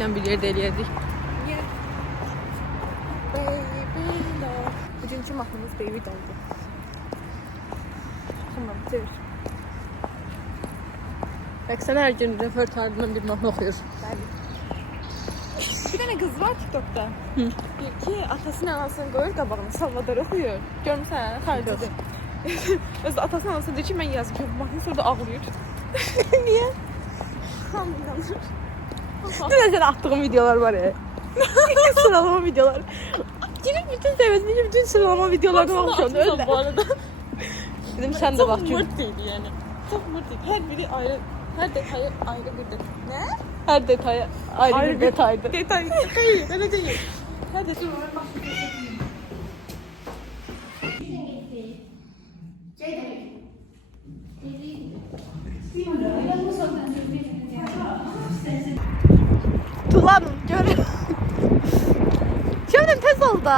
kiminlə bir yerdə eləyəcək. Niyə? Baby love. Bugünkü mahnımız baby doldu. Tamam, çevir. Bak sen her gün repertuarından bir mahnı oxuyur. Bir tane kız var TikTok'ta. Hı. Bir ki atasının anasını koyur qabağına Salvador oxuyur. Görmüsən, xaricdə. Öz atasının anasını deyir ki, mən yazmışam. Mahnı sonra da ağlayır. Niye? Hamılanır. Dün sen attığım videolar var ya. Sıralama videoları. Girip bütün sevmesini, bütün sıralama videolarına bakıyorum. Öyle. Bu arada. Dedim sen de bak Çok çünkü. mırt değil yani. Çok mırt değil. Her biri ayrı. Her detayı ayrı bir detay. Ne? Her detaya ayrı bir detaydı. Detay. Hayır, öyle değil. Her detay. Tulan gör. Şimdi tez oldu.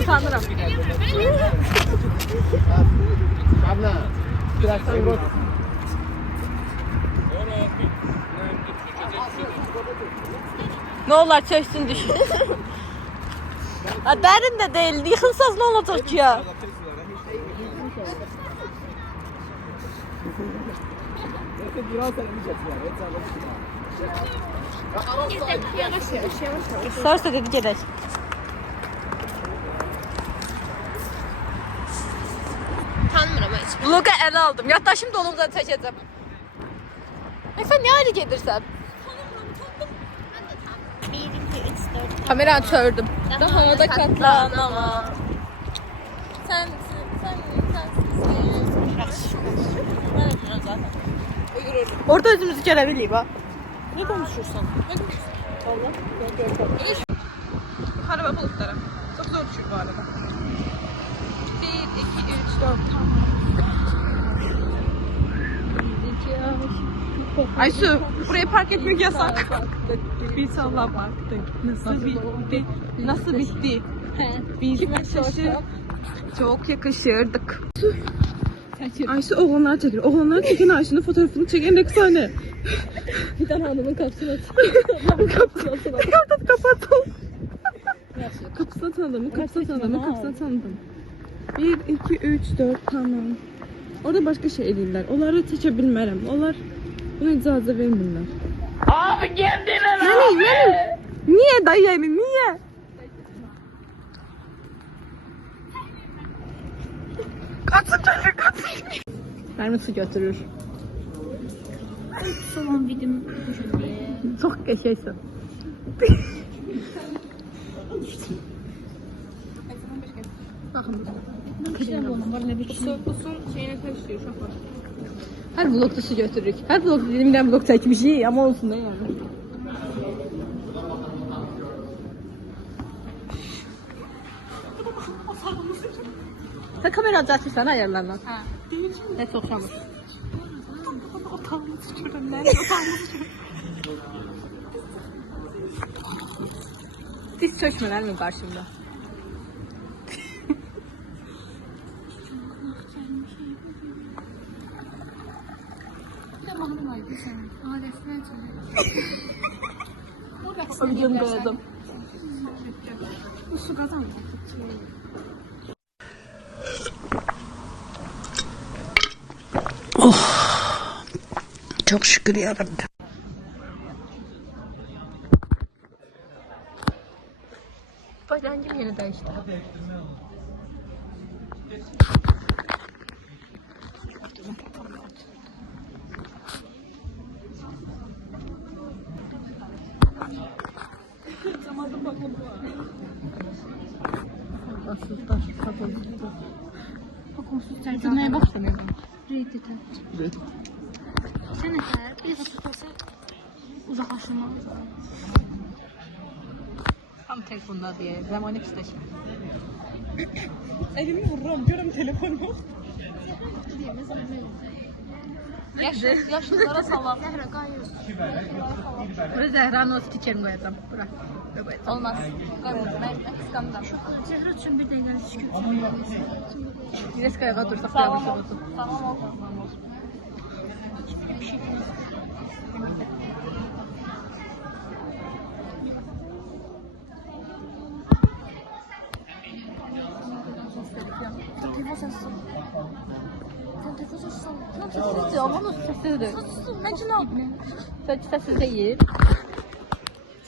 Utanırım. Ne olar çöksün düşün. Ha, derin de değil. Yıkılsaz ne olacak ya? Sarsa dedi gedək. Tanımıram heç. Vloga ələ aldım. Yaddaşım dolumda çəkəcəm. Sən niyə ayrı gedirsən? 1, 2, 3, 4. Kameranı çördüm. Daha da katlanamam. Sen. Ben yapıyorum zaten. Uydururum. Orada özümüzü görebiliyim ha. Ne konuşursan? Ne konuşursan? Allah. Gör. Yukarı bulutlara. Çok zor düşür bu arada. 1, 2, 3, 4. Aysu, buraya park etmek yasak. Bir sabah baktık. Nasıl bitti? Nasıl bitti? Biz çok yakışırdık. Aysu oğlanlar çekiyor. Oğlanlar çeken Aysu'nun fotoğrafını çeken efsane. Bir tane hanımın kapısını aç. Kapatalım. Kapısına tanıdım, kapısına tanıdım. 1, 2, 3, 4, tamam. Orada başka şey eləyirlər. Onları seçebilmərəm. Onlar buna icazə vermirlər. Abi kendine Mənim. Niye dayı yani, niye? Kaçın çocuk, kaçın. Mermi su götürür. Son videom diye. Çok geçeysin. Sokusun şeyine karıştırıyor şoför. Her vlogda su götürürük. Her vlogda dilimden vlog çekmişik ama olsun ne yani. Sen kamera açırsan ayarlarla. Ha. Ne çok şanlı. Diz çökmeler mi karşımda? O videonu koyalım. Bu su kazandı. Çok şükür yarabbim. Bacağım yeni değişti. Neye bakıyorsun? Reddit'e. Sen eğer bir tutulsa uzaklaşma. Tam tek bunda diye. Zamanı isteşim. Elimi vururum. Diyorum telefon yok. Yaşlılara salam. Buraya Zəhranın o stikerini qoyacağım. Bura. Bura qoyacağım. Olmaz. Ben kıskandım. Zəhra üçün bir dənə şükür. Biraz qayığa dursaq Salam yavaş olsun. olsun. Salam olsun. Telefon səssiz. Sən telefon səssiz. Sessizdir, amma o sessizdir. Məncə nə oldu? Sadece sessiz değil.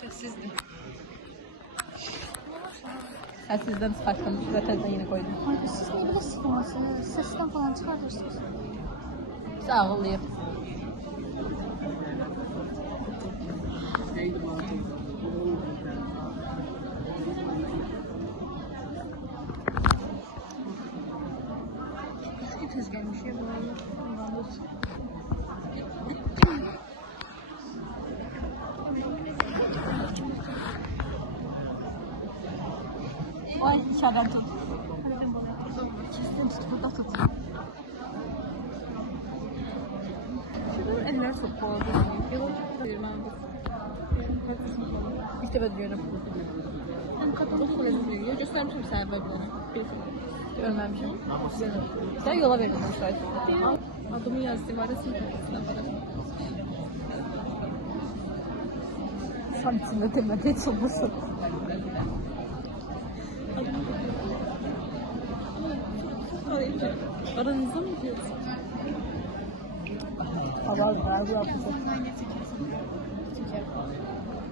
Sessizdir. Sessizden çıkarttım. Zaten yine koydum. Abi siz niyə belə sıxılmasınız? Səsdən falan çıxardırsınız. Sağ olayım. Tez gəlmiş ya bu. Ay içeriden tut. Kesin tut burada tut. Eller çok pahalı. İşte ben diyorum. Həm qadın Göstermişim sebeplerini. Görmemişim. Sen yola verdin şahit. Adımı yazdım arasını santimetre çıkmışsın. Aranızda mı diyorsun? Var bu yapacak.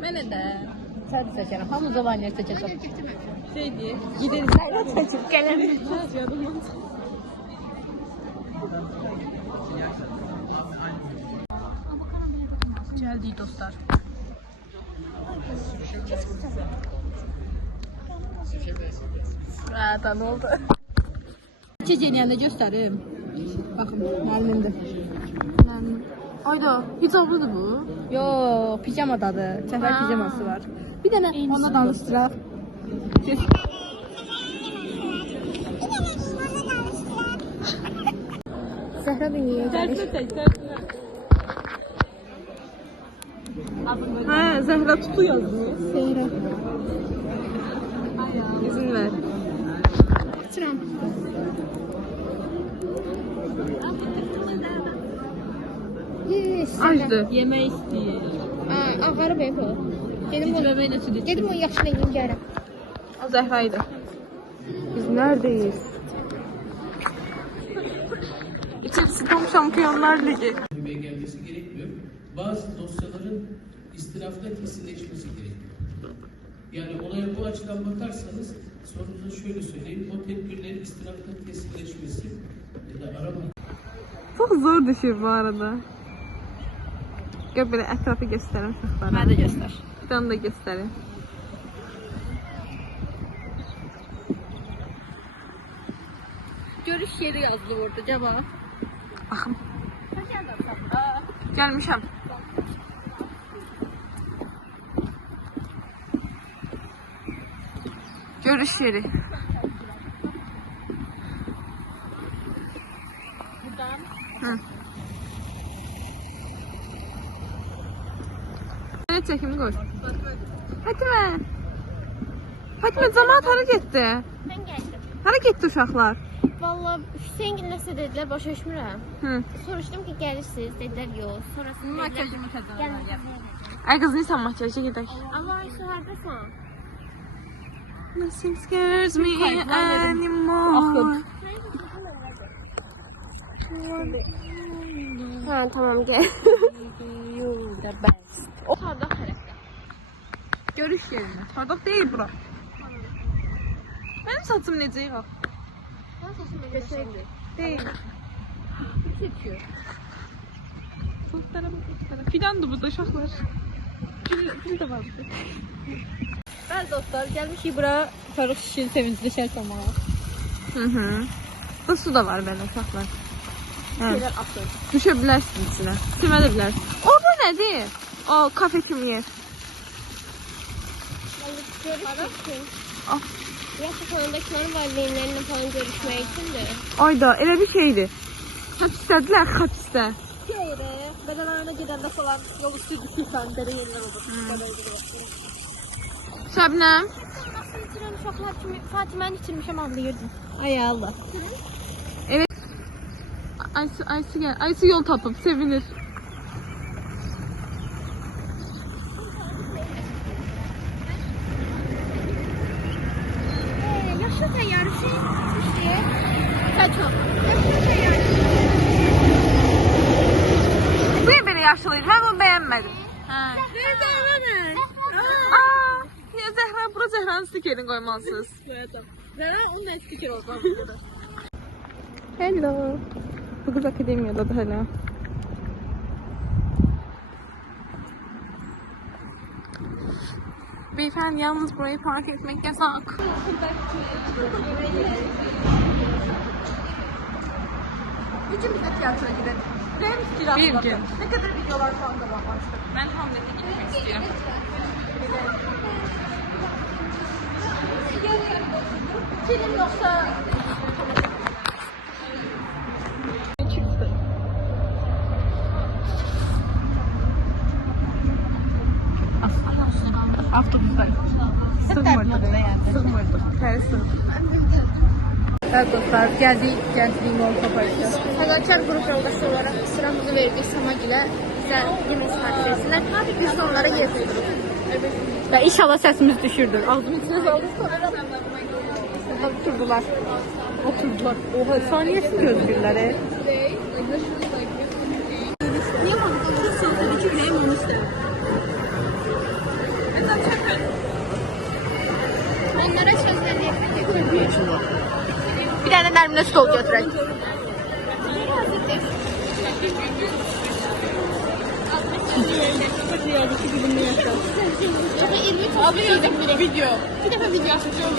Ben de. Sen de seçerim. Hamız olan yer seçeceğim. Şey diye. Gideriz. Seçip gelelim. Geldi dostlar. Ha, ne oldu? Çiçeğini de göstereyim. Bakın, müəllimdir. Ayda, hicablıdır bu. Yo, pijamadadır. Səfər pijaması var. Bir dənə ona danışdıraq. Zəhra dünyaya gəlir. Ha, Zəhra Tutu yazmış. Zəhra. İzin ver. Sıram. Açdı. Yemək istəyir. Ağarı bey bu. Gedim onu. Titrəməklə süd Gedim onu yaxşı rengini gəlirəm. O Zehra'ydı. Biz neredeyiz? İçerisi tam Şampiyonlar Ligi. gelmesi gerekmiyor. Bazı dosyaların istirafta kesinleşmesi gerekiyor. Yani olaya bu açıdan bakarsanız sorunuzu şöyle söyleyeyim. O tedbirlerin istirafta kesinleşmesi ya da arama Çok zor düşür bu arada. Gel böyle etrafı gösterim uşaqlara. Mənə də göstər. Bir tane da gösterin. Görüş yeri yazdı orada. Cavab. Baxın. Gelmişəm. Görüş yeri. Hı. Ne çekimi koy. Fatime. Fatime cemaat hara getdi? Mən gəldim. Hara getdi uşaqlar? Valla Hüseyin nəsə dedilər, başa düşmürəm. Hı. Soruşdum ki, gəlirsiniz, dedilər yox. Sonrasında Makyajımı dedilər, təzələyəm. Ay qız insan makyaja gedək. Allah Ayşe haradasan? Nothing scares me Kayıtlar anymore. Ha tamam gel. You the best. Sardaq tərəfdə. Görüş yerine. Sardaq deyil bura. Benim saçım necə yığaq? Mən saçım belə Değil. Çekiyor. Bulutlara bak, bulutlara. Fidan da burada uşaqlar. Gül de var burada. Bəli dostlar, gəlmişik bura Fərux şişin sevincli şər salmağa. Hı. Bu su da var belə uşaqlar. Hə. Şeylər atır. Düşə bilərsin içinə. Simə də bilərsin. O bu nədir? O kafe kimi yer. Görüşürüz. Ah. Yaş sonundakilerin valideynlerine falan görüşmeye için de. Ayda elə bir şeydir. Həbsdədirlər, həbsdə. Yere, bedelerine gidende falan yol üstü gittikten beri yeniler olur. Şəbnəm. Nasıl bitiren uşaklar kimi Fatime'nin itirmişim anlayırdım. Ay Allah. Evet. Aysu gel. Aysu yol tapıp sevinir. Yaşlı teyyaresi işte. Kaçma. Yaşlı teyyaresi. Bu niye böyle yaşlıydı? Ben bunu beğenmedim. Ha. Aa, ya Zehra, bura Zehra'nın stikerini koymalısınız. Zehra onun da eski oldu. Hello. Bu kız akademiyada da hala. Beyefendi yalnız burayı park etmek yasak. Bütün biz de tiyatroya gidelim. Bir gün. Ne kadar videolar falan da var başka. Ben Hamlet'e gitmek istiyorum. Film yoksa Evet dostlar, geldik Mall Papa'ya. Fedakar grup yoldaşı olarak sıramızı verdik Samagil'e. Bize yemek sipariş etsinler. Biz de onlara yedirdik. Ya inşallah sesimiz düşürdür. Ağzımın içine saldık. Oturdular. Oha, saniyesi gözgürleri. Niye baktın? Çok sözleri ki neyim onu istedim. Onlara sözleri yapmak. Bir tane Nermin'e stol götürek. Video. Bir defa video açacağım.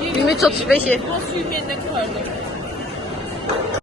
23.35'i. Nasıl yürümeyenler koyarlar.